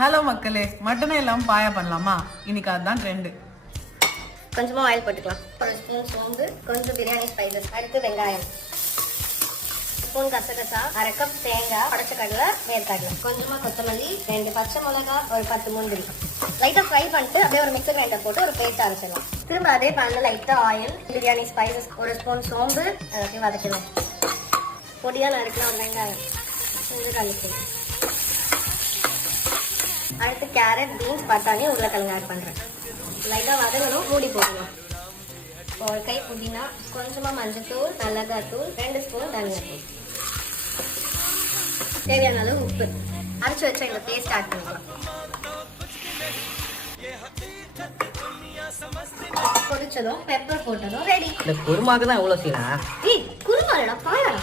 Hello மக்களே, மட்டனே இல்லாமல் பாயா பண்ணலாமா? இன்னைக்கு அதுதான் ட்ரெண்டு. கொஞ்சமாக ஆயில் போட்டுக்கலாம். ஒரு ஸ்பூன் சோம்பு, கொஞ்சம் பிரியாணி ஸ்பைசஸ், அடுத்து வெங்காயம், ஸ்பூன் கசகசா, அரை கப் தேங்காய், பச்சை கடலை, வேர்க்கடலை, கொஞ்சமாக கொத்தமல்லி, 2 பச்சை மிளகாய், ஒரு 10 முந்திரி. லைட்டாக ஃப்ரை பண்ணிட்டு அப்படியே ஒரு மிக்சர் கிரைண்டர் போட்டு ஒரு பேஸ்ட் அரைச்சிடலாம். திரும்ப அதே பேனில் லைட்டாக ஆயில், பிரியாணி ஸ்பைசஸ், ஒரு ஸ்பூன் சோம்பு, எல்லாத்தையும் வதக்கலாம். பொடியாக நறுக்கலாம் ஒரு வெங்காயம், கொஞ்சம் கழிக்கலாம். அடுத்து கேரட், பீன்ஸ், பட்டாணி, உருளைக்கிழங்கு ஆட் பண்ணுறேன். லைட்டாக வதங்கணும், மூடி போடணும். ஒரு கை புதினா, கொஞ்சமாக மஞ்சத்தூள், மிளகாத்தூள், 2 ஸ்பூன் தனியாத்தூள், தேவையான அளவு உப்பு, அரைச்சி வச்ச இந்த பேஸ்ட் ஆட் பண்ணிக்கலாம். கொதிச்சதும் பெப்பர் போட்டதும் ரெடி. இந்த குருமாக்கு தான் எவ்வளோ சீனா? குருமாடா பாயா.